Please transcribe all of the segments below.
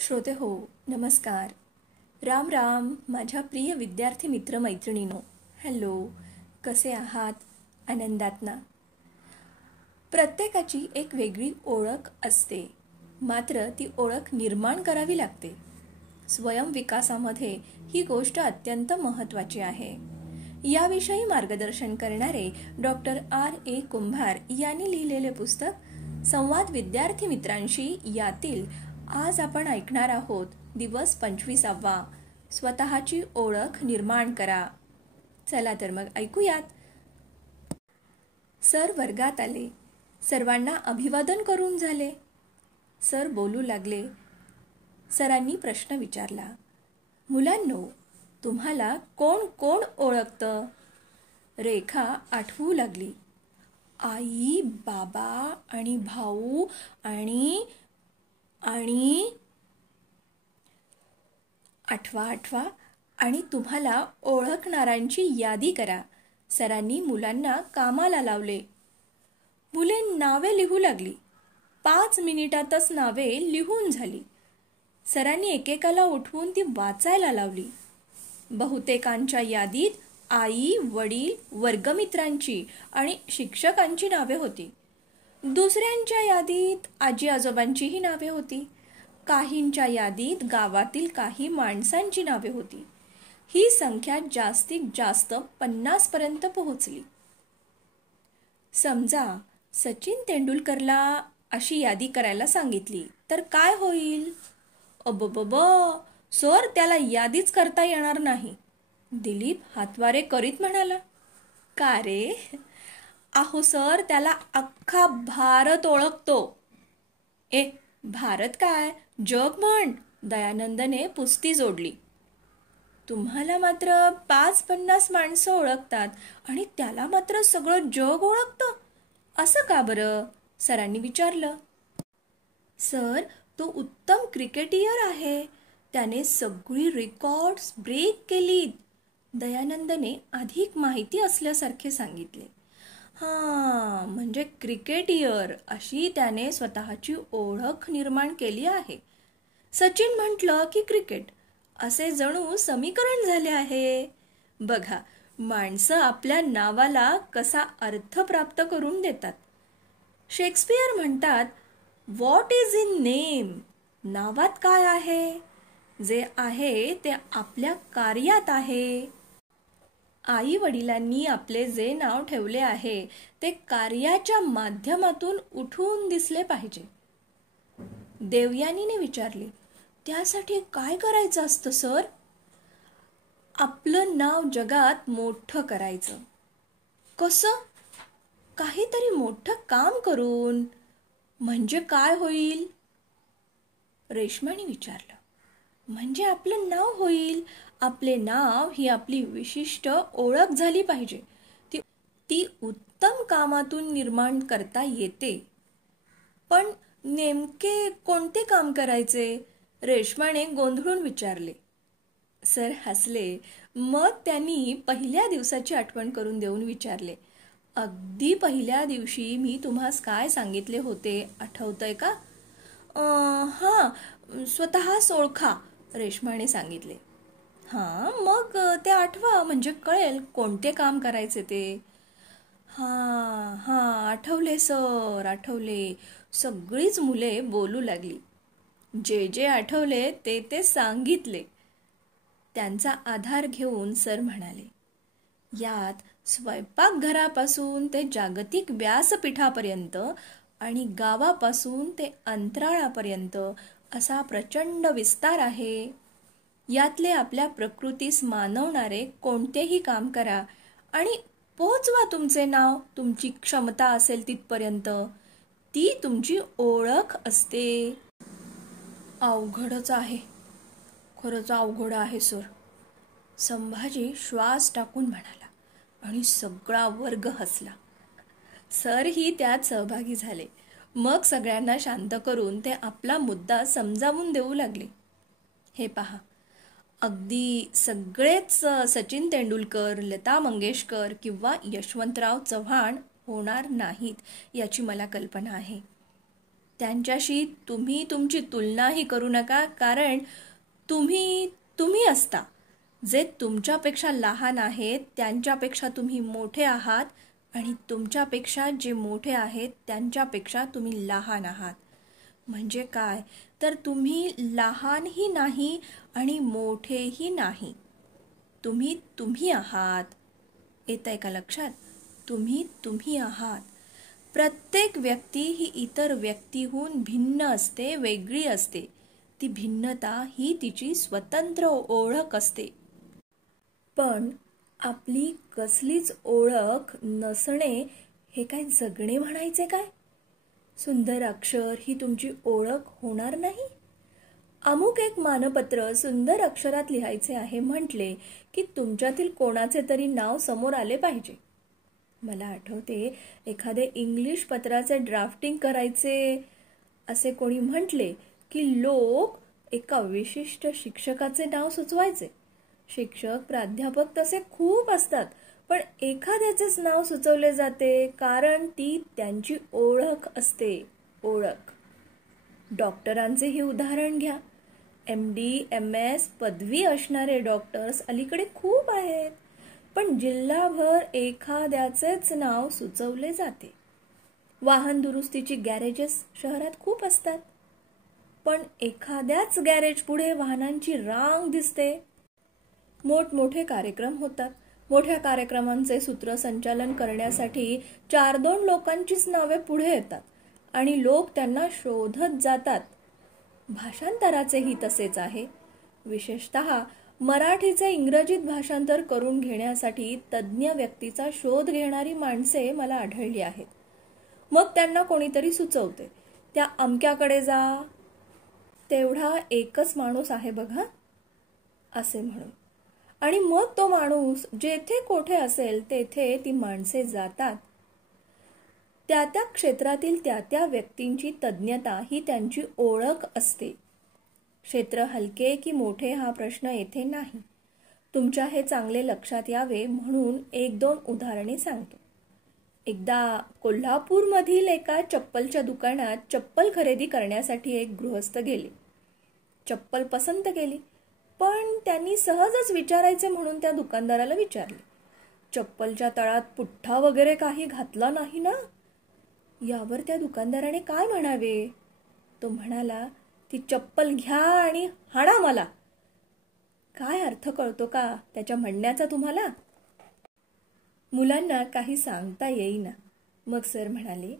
श्रोते हो, नमस्कार. राम राम माझ्या प्रिय विद्यार्थी मित्र मैत्रिणींनो. हॅलो, कसे आहात? आनंदात ना? प्रत्येकाची एक वेगळी ओळख असते, मात्र ती ओळख निर्माण करावी लागते. स्वयंविकासामध्ये ही गोष्ट अत्यंत महत्त्वाची आहे. याविषयी मार्गदर्शन करणारे डॉक्टर R.A. कुंभार यांनी लिहिलेले पुस्तक संवाद विद्यार्थी मित्रांशी यातील आज आपण ऐकणार आहोत दिवस 25वा स्वतःची ओळख निर्माण करा. चला तर मग ऐकूयात. सर वर्गात आले. सर्वांना अभिवादन करून झाले. सर बोलू लागले. सरांनी प्रश्न विचारला, मुलांनो, तुम्हाला कोण कोण ओळखतं? रेखा आठवू लागली. आई, बाबा आणि भाऊ आणि आठवा आणि तुम्हाला ओळखणाऱ्यांची यादी करा. सरांनी मुलांना कामाला लावले. मुले नावे लिहू लागली. 5 मिनिटातच नावे लिहून झाली. सरांनी एकेकाला उठवून ती वाचायला लावली. बहुतेकांच्या यादीत आई, वडील, वर्गमित्रांची आणि शिक्षकांची नावे होती. दुसऱ्यांच्या यादीत आजी आजोबांचीही नावे होती. काहींच्या यादीत गावातील काही माणसांची नावे होती. ही संख्या जास्तीत जास्त 50 पर्यंत पोहोचली. समजा सचिन तेंडुलकरला अशी यादी करायला सांगितली तर काय होईल? अबब, सर, त्याला यादीच करता येणार नाही. दिलीप हातवारे करीत म्हणाला. का रे? अहो सर, त्याला अख्खा भारत ओळखतो. भारत काय, जग म्हण. दयानंदने पुस्ती जोडली. तुम्हाला मात्र 50 माणसं ओळखतात आणि त्याला मात्र सगळं जग ओळखतं, असं का बरं? सरांनी विचारलं. सर, तो उत्तम क्रिकेटियर आहे. त्याने सगळी रेकॉर्ड्स ब्रेक केलीत. दयानंदने अधिक माहिती असल्यासारखे सांगितले. म्हणजे क्रिकेटियर अशी त्याने स्वतःची ओळख निर्माण केली आहे. सचिन म्हटलं की क्रिकेट असे जणू समीकरण झाले आहे. बघा, माणसं आपल्या नावाला कसा अर्थ प्राप्त करून देतात. शेक्सपियर म्हणतात, व्हॉट इज इन नेम? नावात काय आहे? जे आहे ते आपल्या कार्यात आहे. आई वडिलांनी आपले जे नाव ठेवले आहे ते कार्याच्या माध्यमातून उठून दिसले पाहिजे. देवयानीने विचारले, त्यासाठी काय करायचं असतं सर? आपलं नाव जगात मोठं करायचं. कसं? काहीतरी मोठं काम करून. म्हणजे काय होईल? रेश्माने विचारलं. म्हणजे आपलं नाव होईल. आपले नाव ही आपली विशिष्ट ओळख झाली पाहिजे. ती उत्तम कामातून निर्माण करता येते. पण नेमके कोणते काम करायचे? रेश्माने गोंधळून विचारले. सर हसले. मग त्यांनी पहिल्या दिवसाची आठवण करून देऊन विचारले, अगदी पहिल्या दिवशी मी तुम्हास काय सांगितले होते, आठवतंय का? स्वतःस ओळखा, रेश्माने सांगितले. मग ते आठवा, म्हणजे कळेल कोणते काम करायचे ते. आठवले सर, आठवले. सगळीच मुले बोलू लागली. जे जे आठवले ते सांगितले. त्यांचा आधार घेऊन सर म्हणाले, यात स्वयंपाकघरापासून ते जागतिक व्यासपीठापर्यंत आणि गावापासून ते अंतराळापर्यंत असा प्रचंड विस्तार आहे. यातले आपल्या प्रकृतीस मानवणारे कोणतेही काम करा आणि पोहोचवा तुमचे नाव तुमची क्षमता असेल तिथपर्यंत. ती तुमची ओळख असते. अवघडच आहे. खरंच अवघड आहे सर, संभाजी श्वास टाकून म्हणाला आणि सगळा वर्ग हसला. सरही त्यात सहभागी झाले. मग सगळ्यांना शांत करून ते आपला मुद्दा समजावून देऊ लागले. हे पहा, अगदी सगळेच सचिन तेंडुलकर, लता मंगेशकर किंवा यशवंतराव चव्हाण होणार नाहीत याची मला कल्पना आहे. त्यांच्याशी तुम्ही तुमची तुलनाही करू नका, कारण तुम्ही तुम्ही असता. जे तुमच्यापेक्षा लहान आहेत त्यांच्यापेक्षा तुम्ही मोठे आहात आणि तुमच्यापेक्षा जे मोठे आहेत त्यांच्यापेक्षा तुम्ही लहान आहात. म्हणजे काय, तर तुम्ही लहानही नाही आणि मोठेही नाही. तुम्ही तुम्ही आहात. येतंय का लक्षात? तुम्ही तुम्ही आहात. प्रत्येक व्यक्ती ही इतर व्यक्तीहून भिन्न असते, वेगळी असते. ती भिन्नता ही तिची स्वतंत्र ओळख असते. पण आपली कसलीच ओळख नसणे हे काय जगणे म्हणायचे काय? सुंदर अक्षर ही तुमची ओळख होणार नाही. अमुक एक मानपत्र सुंदर अक्षरात लिहायचे आहे म्हटले की तुमच्यातील कोणाचे तरी नाव समोर आले पाहिजे. मला आठवते, एखादे इंग्लिश पत्राचे ड्राफ्टिंग करायचे असे कोणी म्हटले की लोक एका विशिष्ट शिक्षकाचे नाव सुचवायचे. शिक्षक, प्राध्यापक तसे खूप असतात, पण एखाद्याचेच नाव सुचवले जाते, कारण ती त्यांची ओळख असते. ओळख. डॉक्टरांचेही उदाहरण घ्या. MD, MS पदवी असणारे डॉक्टर्स अलीकडे खूप आहेत, पण जिल्हाभर एखाद्याचेच नाव सुचवले जाते. वाहन दुरुस्तीची गॅरेजेस शहरात खूप असतात, पण एखाद्याच गॅरेज पुढे वाहनांची रांग दिसते. मोठमोठे कार्यक्रम होतात. मोठ्या कार्यक्रमांचे सूत्रसंचालन करण्यासाठी 4-2 लोकांचीच नावे पुढे येतात आणि लोक त्यांना शोधत जातात. भाषांतराचेही तसेच आहे. विशेषतः मराठीचे इंग्रजीत भाषांतर करून घेण्यासाठी तज्ज्ञ व्यक्तीचा शोध घेणारी माणसे मला आढळली आहेत. मग त्यांना कोणीतरी सुचवते, त्या अमक्याकडे जा, तेवढा एकच माणूस आहे बघा, असे म्हणून. आणि मग तो माणूस जेथे कोठे असेल तेथे ती माणसे जातात. त्या त्या क्षेत्रातील त्या त्या व्यक्तींची तज्ञता ही त्यांची ओळख असते. क्षेत्र हलके की मोठे हा प्रश्न येथे नाही. तुमच्या हे चांगले लक्षात यावे म्हणून 1-2 उदाहरणे सांगतो. एकदा कोल्हापूरमधील एका चप्पलच्या दुकानात चप्पल खरेदी करण्यासाठी एक गृहस्थ गेले. चप्पल पसंत केली, पण त्यांनी सहजच विचारायचे म्हणून त्या दुकानदाराला विचारले, चप्पलच्या तळात पुठ्ठा वगैरे काही घातला नाही ना? यावर त्या दुकानदाराने काय म्हणावे? तो म्हणाला, ती चप्पल घ्या आणि हाणा मला. काय अर्थ कळतो का त्याच्या म्हणण्याचा तुम्हाला? मुलांना काही सांगता येईना. मग सर म्हणाले,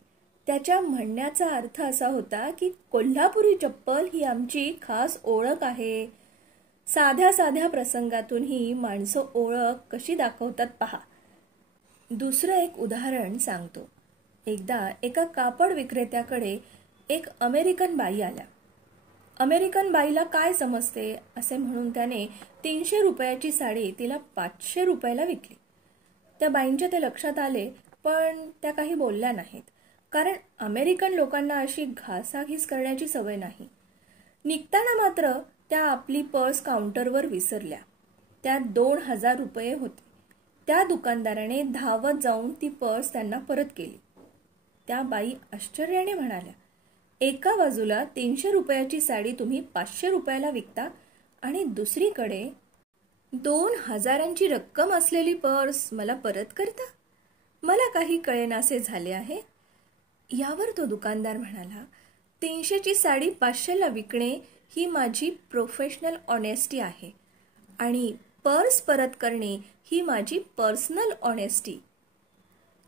त्याच्या म्हणण्याचा अर्थ असा होता की कोल्हापुरी चप्पल ही आमची खास ओळख आहे. साध्या साध्या प्रसंगातूनही माणसं ओळख कशी दाखवतात पहा. दुसरं एक उदाहरण सांगतो. एकदा एका कापड विक्रेत्याकडे एक अमेरिकन बाई आल्या. अमेरिकन बाईला काय समजते असे म्हणून त्याने 300 रुपयाची साडी तिला 500 रुपयाला विकली. त्या बाईंच्या ते लक्षात आले, पण त्या काही बोलल्या नाहीत, कारण अमेरिकन लोकांना अशी घासाघीस करण्याची सवय नाही. निघताना मात्र त्या आपली पर्स काउंटरवर विसरल्या. त्यात 2000 रुपये होते. त्या दुकानदाराने धावत जाऊन ती पर्स त्यांना परत केली. त्या बाई आश्चर्याने म्हणाल्या, एका बाजूला 300 रुपयाची साडी तुम्ही 500 रुपयाला विकता आणि दुसरीकडे 2000ची रक्कम असलेली पर्स मला परत करता? मला काही कळेनासे झाले आहे. यावर तो दुकानदार म्हणाला, 300ची साडी 500ला विकणे ही माझी प्रोफेशनल ऑनेस्टी आहे आणि पर्स परत करणे ही माझी पर्सनल ऑनेस्टी.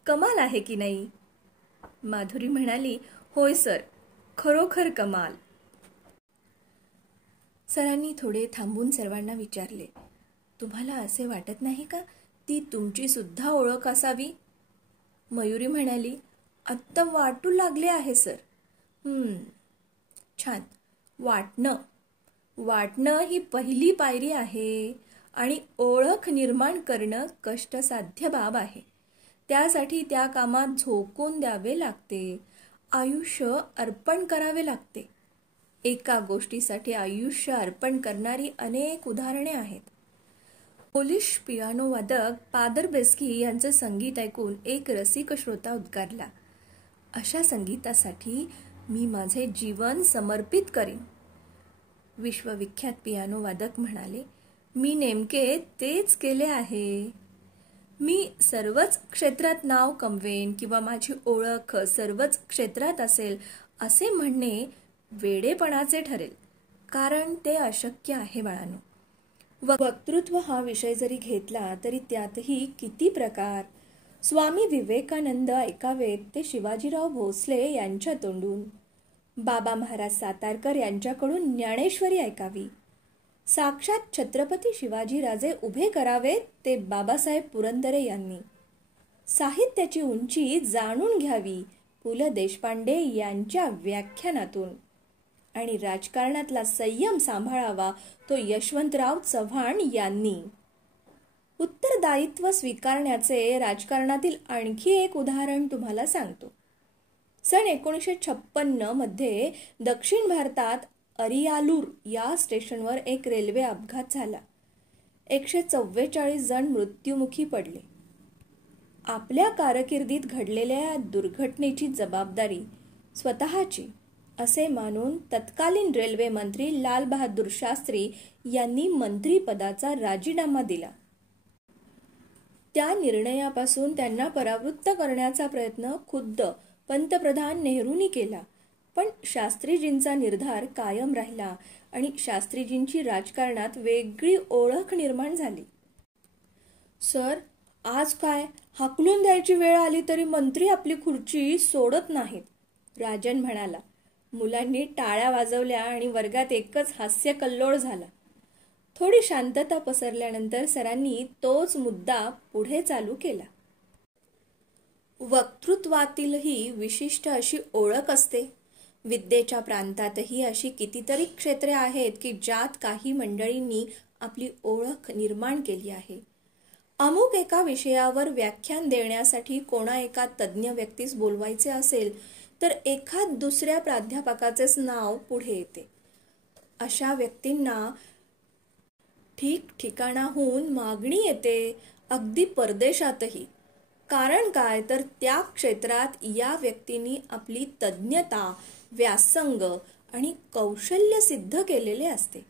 कमाल आहे की नाही? माधुरी म्हणाली, होय सर, खरोखर कमाल. सरांनी थोडे थांबून सर्वांना विचारले, तुम्हाला असे वाटत नाही का ती तुमची सुद्धा ओळख असावी? मयुरी म्हणाली, आत्ता वाटू लागले आहे सर. छान. वाटणं ही पहिली पायरी आहे आणि ओळख निर्माण करणं कष्टसाध्य बाब आहे. त्यासाठी त्या कामात झोकून द्यावे लागते, आयुष्य अर्पण करावे लागते. एका गोष्टीसाठी आयुष्य अर्पण करणारी अनेक उदाहरणे आहेत. पोलिश पियानो वादक पादरबेस्की यांचे संगीत ऐकून एक रसिक श्रोता उद्गारला, अशा संगीतासाठी मी माझे जीवन समर्पित करीन. विश्वविख्यात पियानो वादक म्हणाले, मी नेमके तेच केले आहे. मी सर्वच क्षेत्रात नाव कमवेन किंवा माझी ओळख सर्वच क्षेत्रात असेल असे म्हणणे वेडेपणाचे ठरेल, कारण ते अशक्य आहे बाळांनो. वक्तृत्व हा विषय जरी घेतला तरी त्यातही किती प्रकार. स्वामी विवेकानंद ऐकावेत ते शिवाजीराव भोसले यांच्या तोंडून. बाबा महाराज सातारकर यांच्याकडून ज्ञानेश्वरी ऐकावी. साक्षात छत्रपती शिवाजीराजे उभे करावेत ते बाबासाहेब पुरंदरे यांनी. साहित्याची उंची जाणून घ्यावी पु ल देशपांडे यांच्या व्याख्यानातून. आणि राजकारणातला संयम सांभाळावा तो यशवंतराव चव्हाण यांनी. उत्तरदायित्व स्वीकारण्याचे राजकारणातील आणखी एक उदाहरण तुम्हाला सांगतो. सन 1956 मध्ये दक्षिण भारतात अरियालूर या स्टेशनवर एक रेल्वे अपघात झाला. 144 जण मृत्युमुखी पडले. आपल्या कारकिर्दीत घडलेल्या दुर्घटनेची जबाबदारी स्वतःची असे मानून तत्कालीन रेल्वे मंत्री लाल बहादूर शास्त्री यांनी मंत्रीपदाचा राजीनामा दिला. त्या निर्णयापासून त्यांना परावृत्त करण्याचा प्रयत्न खुद्द पंतप्रधान नेहरूंनी केला, पण शास्त्रीजींचा निर्धार कायम राहिला आणि शास्त्रीजींची राजकारणात वेगळी ओळख निर्माण झाली. सर, आज काय हाकलून द्यायची वेळ आली तरी मंत्री आपली खुर्ची सोडत नाहीत, राजन म्हणाला. मुलांनी टाळ्या वाजवल्या आणि वर्गात एकच हास्यकल्लोळ झाला. थोडी शांतता पसरल्यानंतर सरांनी तोच मुद्दा पुढे चालू केला. वक्तृत्वातीलही विशिष्ट अशी ओळख असते. विद्येच्या प्रांतातही अशी कितीतरी क्षेत्रे आहेत की ज्यात काही मंडळींनी आपली ओळख निर्माण केली आहे. अमुक एका विषयावर व्याख्यान देण्यासाठी कोणा एका तज्ज्ञ व्यक्तीस बोलवायचे असेल तर एखाद दुसऱ्या प्राध्यापकाचेच नाव पुढे येते. अशा व्यक्तींना ठिकठिकाणाहून मागणी येते, अगदी परदेशातही. कारण काय तर त्या क्षेत्रात या व्यक्तींनी आपली तज्ञता, व्यासंग आणि कौशल्य सिद्ध केलेले असते.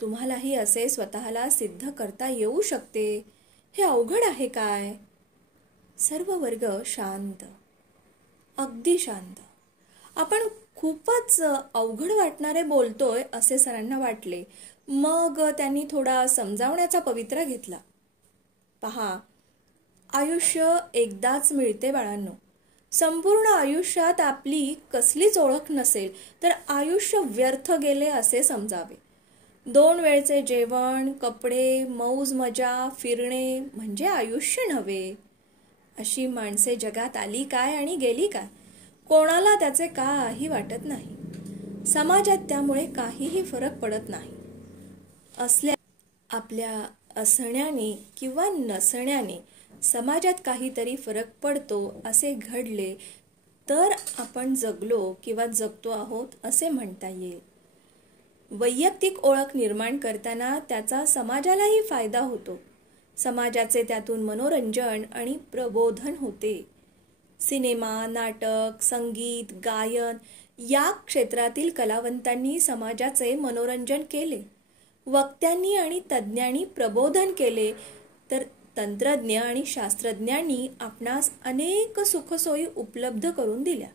तुम्हालाही असे स्वतःला सिद्ध करता येऊ शकते. हे अवघड आहे काय? सर्व वर्ग शांत, अगदी शांत. आपण खूपच अवघड वाटणारे बोलतोय असे सरांना वाटले. मग त्यांनी थोडा समजावण्याचा पवित्रा घेतला. पहा, आयुष्य एकदाच मिळते बाळांनो. संपूर्ण आयुष्यात आपली कसलीच ओळख नसेल तर आयुष्य व्यर्थ गेले असे समजावे. 2 वेळचे जेवण, कपडे, मौज मजा, फिरणे म्हणजे आयुष्य नव्हे. अशी माणसे जगात आली काय आणि गेली काय? कोणाला त्याचे काही वाटत नाही. समाजात त्यामुळे काहीही फरक पडत नाही. आपल्या असण्याने किंवा नसण्याने समाजात काहीतरी फरक पडतो असे घडले तर आपण जगलो किंवा जगतो आहोत असे म्हणता येईल. वैयक्तिक ओळख निर्माण करताना त्याचा समाजालाही फायदा होतो. समाजाचे त्यातून मनोरंजन आणि प्रबोधन होते. सिनेमा, नाटक, संगीत, गायन या क्षेत्रातील कलावंतांनी समाजाचे मनोरंजन केले. वक्त्यांनी आणि तज्ज्ञांनी प्रबोधन केले तर तंत्रज्ञ आणि शास्त्रज्ञांनी आपणास अनेक सुखसोयी उपलब्ध करून दिल्या.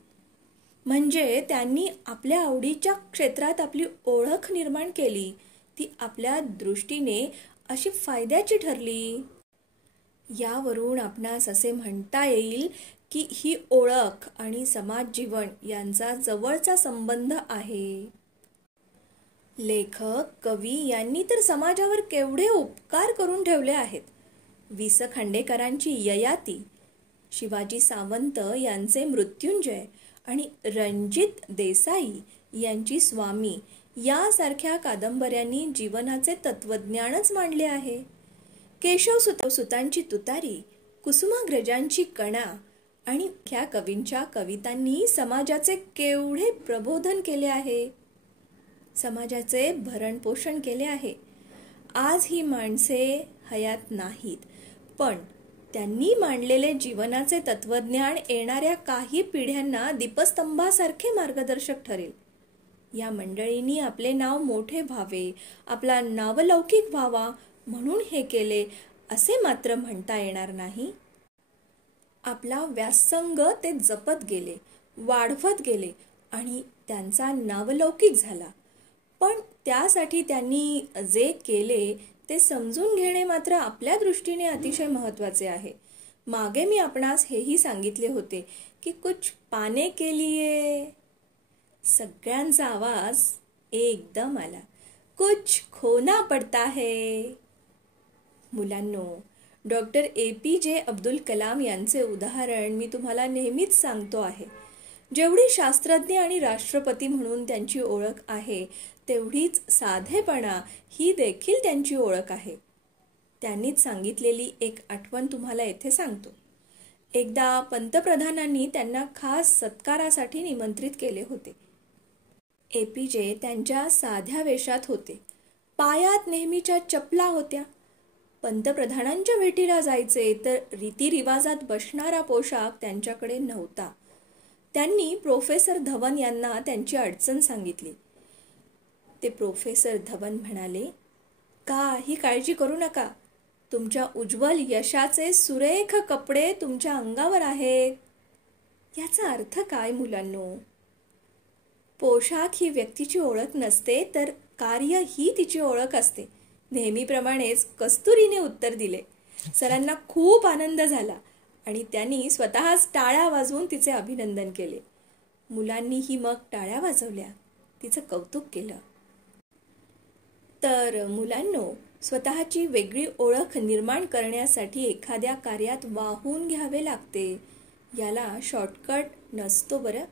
म्हणजे त्यांनी आपल्या आवडीच्या क्षेत्रात आपली ओळख निर्माण केली. ती आपल्या दृष्टीने अशी फायद्याची ठरली. यावरून आपणास असे म्हणता येईल की ही ओळख आणि समाज जीवन यांचा जवळचा संबंध आहे. लेखक, कवी यांनी तर समाजावर केवढे उपकार करून ठेवले आहेत. वि. स. खांडेकरांची ययाती, शिवाजी सावंत यांचे मृत्युंजय आणि रणजित देसाई यांची स्वामी यासारख्या कादंबऱ्यांनी जीवनाचे तत्वज्ञानच मांडले आहे. केशव सुतांची तुतारी, कुसुमाग्रजांची कणा आणि ह्या कवींच्या कवितांनी समाजाचे केवढे प्रबोधन केले आहे, समाजाचे भरणपोषण केले आहे. आज ही माणसे हयात नाहीत, पण त्यांनी मांडलेले जीवनाचे तत्वज्ञान येणाऱ्या काही पिढ्यांना दीपस्तंभासारखे मार्गदर्शक ठरेल. या मंडळींनी आपले नाव मोठे व्हावे, आपला नावलौकिक व्हावा म्हणून हे केले असे मात्र म्हणता येणार नाही. आपला व्यासंग ते जपत गेले, वाढवत गेले आणि त्यांचा नावलौकिक झाला. पण त्यासाठी त्यांनी जे केले ते समजून घेणे मात्र आपल्या दृष्टीने अतिशय महत्त्वाचे आहे. मागे मी आपणास हेही सांगितले होते की कुछ पाने के लिए. सगळ्यांचा आवाज एकदम आला. कुछ खोना पडता है. मुलांनो, डॉक्टर APJ अब्दुल कलाम यांचे उदाहरण मी तुम्हाला नेहमीच सांगतो आहे. जेवढी शास्त्रज्ञ आणि राष्ट्रपती म्हणून त्यांची ओळख आहे तेवढीच साधेपणा ही देखील त्यांची ओळख आहे. त्यांनीच सांगितलेली एक आठवण तुम्हाला येथे सांगतो. एकदा पंतप्रधानांनी त्यांना खास सत्कारासाठी निमंत्रित केले होते. APJ त्यांच्या साध्या वेशात होते. पायात नेहमीच्या चपला होत्या. पंतप्रधानांच्या भेटीला जायचे तर रीतिरिवाजात बसणारा पोशाख त्यांच्याकडे नव्हता. त्यांनी प्रोफेसर धवन यांना त्यांची अडचण सांगितली. ते प्रोफेसर धवन म्हणाले, काही काळजी करू नका. तुमच्या उज्ज्वल यशाचे सुरेख कपडे तुमच्या अंगावर आहेत. याचा अर्थ काय मुलांनो? पोशाख ही व्यक्तीची ओळख नसते तर कार्य ही तिची ओळख असते. नेहमीप्रमाणेच कस्तुरीने उत्तर दिले. सरांना खूप आनंद झाला आणि त्यांनी स्वतःच टाळ्या वाजवून तिचे अभिनंदन केले. मुलांनीही मग टाळ्या वाजवल्या, तिचं कौतुक केलं. तर मुलांनो, स्वतःची वेगळी ओळख निर्माण करण्यासाठी एखाद्या कार्यात वाहून घ्यावे लागते. याला शॉर्टकट नसतो बरं.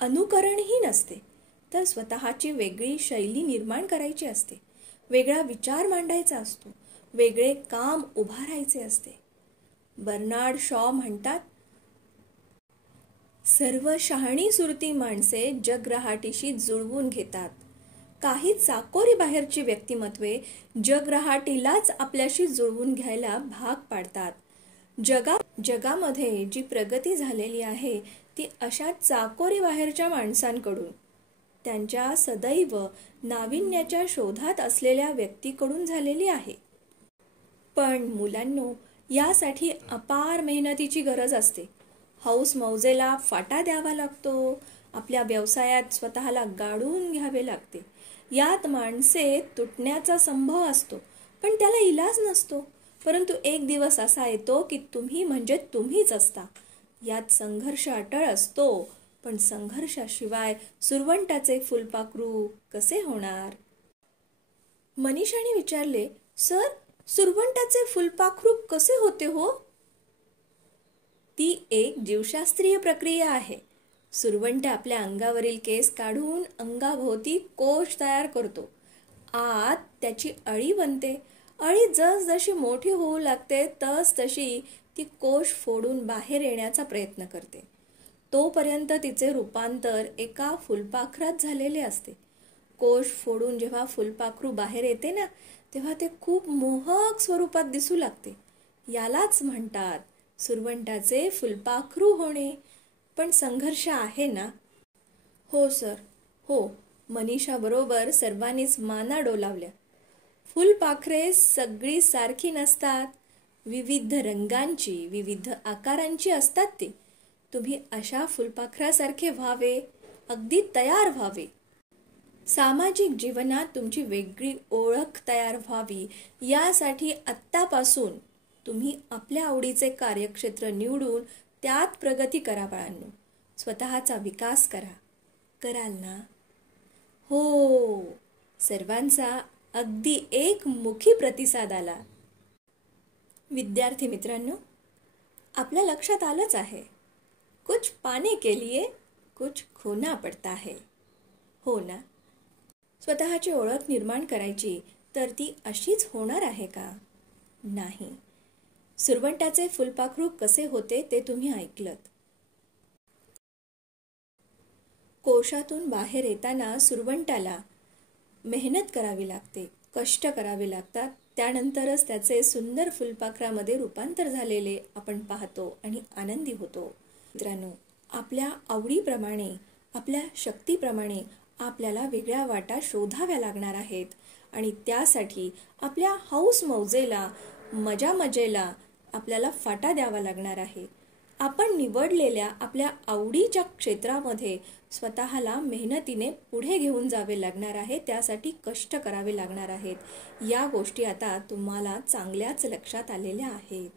अनुकरणही नसते. तर स्वतःची वेगळी शैली निर्माण करायची असते. वेगळा विचार मांडायचा असतो. वेगळे काम उभारायचे असते. बर्नार्ड शॉ म्हणतात, सर्व शहाणी सुरती माणसे जगरहाटीशी जुळवून घेतात. काही चाकोरी बाहेरची व्यक्तिमत्वे जगरहाटीलाच आपल्याशी जुळवून घ्यायला भाग पाडतात. जगामध्ये जी प्रगती झालेली आहे ती अशा चाकोरी बाहेरच्या माणसांकडून, त्यांच्या सदैव नाविन्याच्या शोधात असलेल्या व्यक्तीकडून झालेली आहे. पण मुलांनो, यासाठी अपार मेहनतीची गरज असते. हौस मौजेला फाटा द्यावा लागतो. आपल्या व्यवसायात स्वतःला गाडून घ्यावे लागते. यात माणसे तुटण्याचा संभव असतो, पण त्याला इलाज नसतो. परंतु एक दिवस असा येतो की तुम्ही म्हणजे तुम्हीच असता. यात संघर्ष अटळ असतो, पण संघर्षाशिवाय सुरवंटाचे फुलपाखरू कसे होणार? मनीषाने विचारले, सर, सुरवंटाचे फुलपाखरू कसे होते हो? ती एक जीवशास्त्रीय प्रक्रिया आहे. सुरवंट आपल्या अंगावरील केस काढून अंगाभोवती कोश तयार करतो. आत त्याची अळी बनते. अळी जसजशी मोठी होऊ लागते तशी ती कोश फोडून बाहेर येण्याचा प्रयत्न करते. तोपर्यंत तिचे रूपांतर एका फुलपाखरात झालेले असते. कोश फोडून जेव्हा फुलपाखरू बाहेर येते ना, तेव्हा ते खूप मोहक स्वरूपात दिसू लागते. यालाच म्हणतात सुरवंटाचे फुलपाखरू होणे. पण संघर्ष आहे ना? हो सर, हो. मनीषा बरोबर सर्वांनीच माना डोलावल्या. फुलपाखरे सगळी सारखी नसतात. विविध रंगांची, विविध आकारांची असतात ती. तुम्ही अशा फुलपाखरासारखे व्हावे, अगदी तयार व्हावे. सामाजिक जीवनात तुमची वेगळी ओळख तयार व्हावी, यासाठी आत्तापासून तुम्ही आपल्या आवडीचे कार्यक्षेत्र निवडून त्यात प्रगती करा बाळांनो. स्वतःचा विकास करा. कराल ना? हो. सर्वांचा अगदी एकमुखी प्रतिसाद आला. विद्यार्थी मित्रांनो, आपल्या लक्षात आलंच आहे, कुछ पाने के लिए कुछ खोना पडता है. हो ना? स्वतःची ओळख निर्माण करायची तर ती अशीच होणार आहे का? नाही. सुरवंटाचे फुलपाखरू कसे होते ते तुम्ही ऐकलत. कोशातून बाहेर येताना सुरवंटाला मेहनत करावी लागते, कष्ट करावे लागतात. त्यानंतरच त्याचे सुंदर फुलपाखरामध्ये रूपांतर झालेले आपण पाहतो आणि आनंदी होतो. मित्रांनो, आपल्या आवडीप्रमाणे, आपल्या शक्तीप्रमाणे आपल्याला वेगळ्या वाटा शोधाव्या लागणार आहेत आणि त्यासाठी आपल्या हौस मौजेला, मजा मजेला आपल्याला फाटा द्यावा लागणार आहे. आपण निवडलेल्या आपल्या आवडीच्या क्षेत्रामध्ये स्वतःला मेहनतीने पुढे घेऊन जावे लागणार आहे. त्यासाठी कष्ट करावे लागणार आहेत. या गोष्टी आता तुम्हाला चांगल्याच लक्षात आलेल्या आहेत.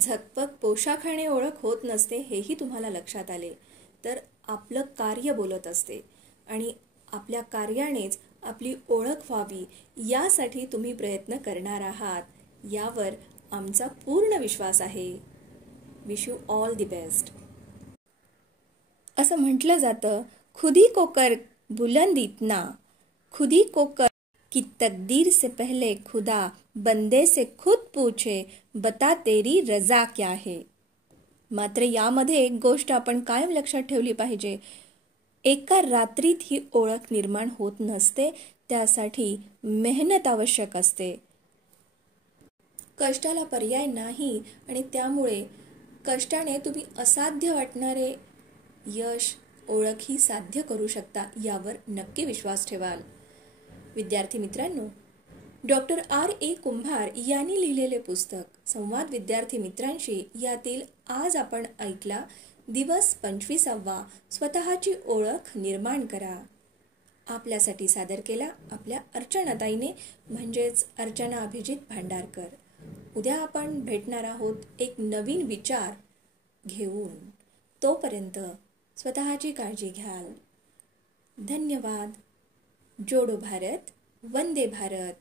झकपक पोशाखाने ओळख होत नसते हेही तुम्हाला लक्षात आले तर आपलं कार्य बोलत असते आणि आपल्या कार्यानेच आपली ओळख व्हावी यासाठी तुम्ही प्रयत्न करणार आहात यावर आमचा पूर्ण विश्वास आहे. Wish you all the best. असं म्हटलं जातं, खुदी को कर बुलंद इतना, खुदी को कर कि तकदीर से पहले खुदा बंदे से खुद पूछे बता तेरी रजा क्या है. मात्र यामध्ये एक गोष्ट आपण कायम लक्षात ठेवली पाहिजे. एका रात्रीत ही ओळख निर्माण होत नसते. त्यासाठी मेहनत आवश्यक असते. कष्टाला पर्याय नाही आणि त्यामुळे कष्टाने तुम्ही असाध्य वाटणारे यश, ओळख ही साध्य करू शकता यावर नक्की विश्वास ठेवाल. विद्यार्थी मित्रांनो, डॉक्टर R.A. कुंभार यांनी लिहिलेले पुस्तक संवाद विद्यार्थी मित्रांशी यातील आज आपण ऐकला दिवस 25वा स्वतःची ओळख निर्माण करा. आपल्यासाठी सादर केला आपल्या अर्चनाताईने म्हणजेच अर्चना अभिजित भांडारकर. उद्या आपण भेटणार आहोत एक नवीन विचार घेऊन. तोपर्यंत स्वतःची काळजी घ्याल. धन्यवाद. जोडो भारत, वंदे भारत.